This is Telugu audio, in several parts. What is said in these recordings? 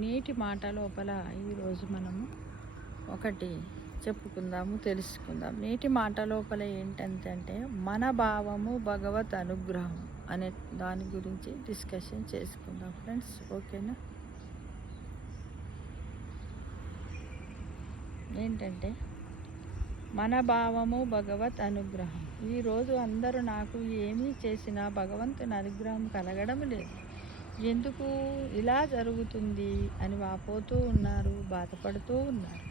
నీటి మాట లోపల ఈరోజు మనము ఒకటి చెప్పుకుందాము, తెలుసుకుందాం. నీటి మాట లోపల ఏంటంటే మన భావము భగవత్ అనుగ్రహం అనే దాని గురించి డిస్కషన్ చేసుకుందాం ఫ్రెండ్స్. ఓకేనా? ఏంటంటే మన భావము భగవత్ అనుగ్రహం. ఈరోజు అందరూ నాకు ఏమీ చేసినా భగవంతుని అనుగ్రహం కలగడం లేదు, ఎందుకు ఇలా జరుగుతుంది అని వాపోతూ ఉన్నారు, బాధపడుతూ ఉన్నారు.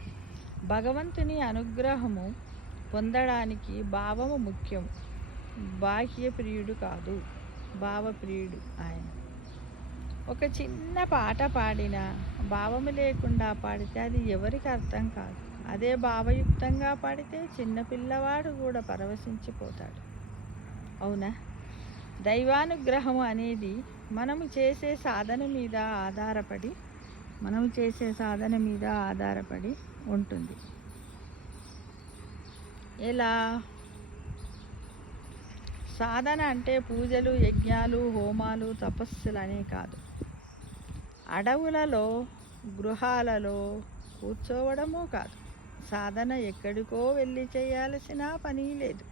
భగవంతుని అనుగ్రహము పొందడానికి భావము ముఖ్యం. బాహ్య ప్రియుడు కాదు, భావప్రియుడు ఆయన. ఒక చిన్న పాట పాడినా భావము లేకుండా పాడితే అది ఎవరికి అర్థం కాదు. అదే భావయుక్తంగా పాడితే చిన్నపిల్లవాడు కూడా పరవశించిపోతాడు. అవునా? దైవానుగ్రహం అనేది మనము చేసే సాధన మీద ఆధారపడి ఉంటుంది. ఎలా? సాధన అంటే పూజలు, యజ్ఞాలు, హోమాలు, తపస్సులు అనే కాదు. అడవులలో, గృహాలలో కూర్చోవడము కాదు. సాధన ఎక్కడికో వెళ్ళి చేయాల్సిన పని లేదు.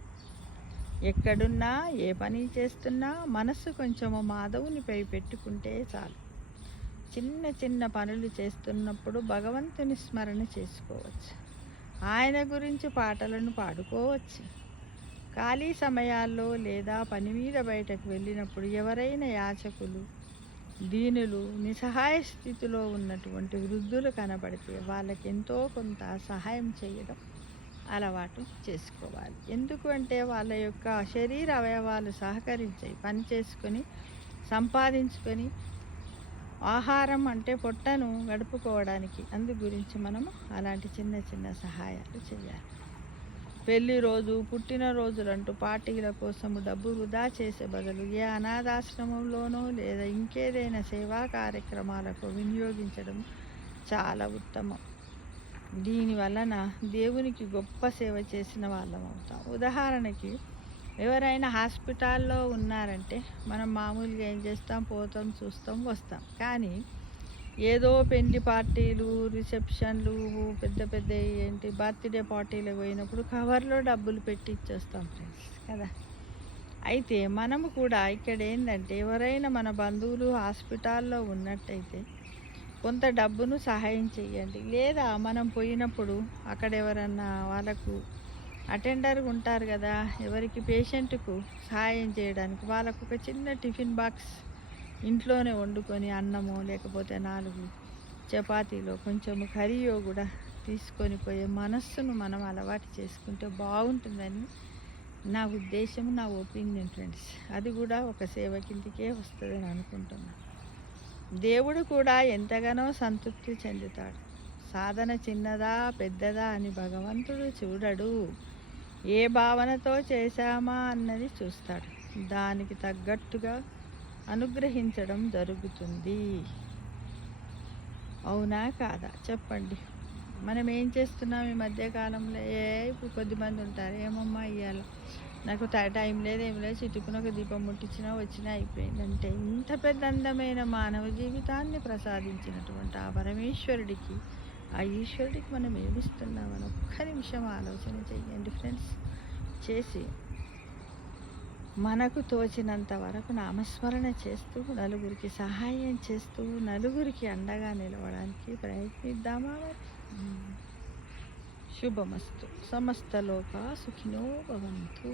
ఎక్కడున్నా, ఏ పని చేస్తున్నా మనస్సు కొంచెము మాధవునిపై పెట్టుకుంటే చాలు. చిన్న చిన్న పనులు చేస్తున్నప్పుడు భగవంతుని స్మరణ చేసుకోవచ్చు. ఆయన గురించి పాటలను పాడుకోవచ్చు. ఖాళీ సమయాల్లో లేదా పని మీద బయటకు వెళ్ళినప్పుడు ఎవరైనా యాచకులు, దీనులు, నిస్సహాయ స్థితిలో ఉన్నటువంటి వృద్ధులు కనబడితే వాళ్ళకి ఎంతో కొంత సహాయం చేయడం అలవాటు చేసుకోవాలి. ఎందుకు అంటే వాళ్ళ యొక్క శరీర అవయవాలు సహకరించాయి పని చేసుకొని సంపాదించుకొని ఆహారం అంటే పొట్టను గడుపుకోవడానికి. అందు గురించి మనము అలాంటి చిన్న చిన్న సహాయాలు చేయాలి. పెళ్లి రోజు, పుట్టినరోజులంటూ పార్టీల కోసము డబ్బు వృధా చేసే బదులు ఏ అనాథాశ్రమంలోనో లేదా ఇంకేదైనా సేవా కార్యక్రమాలకు వినియోగించడం చాలా ఉత్తమం. దీనివలన దేవునికి గొప్ప సేవ చేసిన వాళ్ళం అవుతాం. ఉదాహరణకి ఎవరైనా హాస్పిటల్లో ఉన్నారంటే మనం మామూలుగా ఏం చేస్తాం? పోతాం, చూస్తాం, వస్తాం. కానీ ఏదో పెళ్లి పార్టీలు, రిసెప్షన్లు, పెద్ద పెద్ద బర్త్డే పార్టీలకు పోయినప్పుడు కవర్లో డబ్బులు పెట్టి ఇచ్చేస్తాం ఫ్రెండ్స్ కదా. అయితే మనము కూడా ఇక్కడ ఏంటంటే ఎవరైనా మన బంధువులు హాస్పిటల్లో ఉన్నట్టయితే కొంత డబ్బును సహాయం చేయండి. లేదా మనం పోయినప్పుడు అక్కడ ఎవరన్నా వాళ్ళకు అటెండర్గా ఉంటారు కదా, ఎవరికి పేషెంట్కు సహాయం చేయడానికి వాళ్ళకు ఒక చిన్న టిఫిన్ బాక్స్ ఇంట్లోనే వండుకొని అన్నమో లేకపోతే 4 చపాతీలో కొంచెము కర్రీయో కూడా తీసుకొని పోయే మనస్సును మనం అలవాటు చేసుకుంటే బాగుంటుందని నా ఉద్దేశం, నా ఒపీనియన్ ఫ్రెండ్స్. అది కూడా ఒక సేవ కిందికే వస్తుందని అనుకుంటున్నాను. దేవుడు కూడా ఎంతగానో సంతృప్తి చెందుతాడు. సాధన చిన్నదా పెద్దదా అని భగవంతుడు చూడడు. ఏ భావనతో చేశామా అన్నది చూస్తాడు. దానికి తగ్గట్టుగా అనుగ్రహించడం జరుగుతుంది. అవునా కాదా చెప్పండి? మనం ఏం చేస్తున్నాం ఈ మధ్యకాలంలో? ఇప్పుడు కొద్దిమంది ఉంటారు, ఏమమ్మా ఇవ్వాల నాకు టైం లేదు, ఏం లేదు, చిటుకున ఒక దీపం ముట్టించినా వచ్చినా అయిపోయిందంటే. ఇంత పెద్ద అందమైన మానవ జీవితాన్ని ప్రసాదించినటువంటి ఆ పరమేశ్వరుడికి, ఆ ఈశ్వరుడికి మనం ఏమిస్తున్నామని ఒక్క నిమిషం ఆలోచన చెయ్యండి ఫ్రెండ్స్. చేసి మనకు తోచినంత వరకు నామస్మరణ చేస్తూ, నలుగురికి సహాయం చేస్తూ, నలుగురికి అండగా నిలవడానికి ప్రయత్నిద్దామా? శుభమస్తు. సమస్త లోకా సుఖినో భవంతు.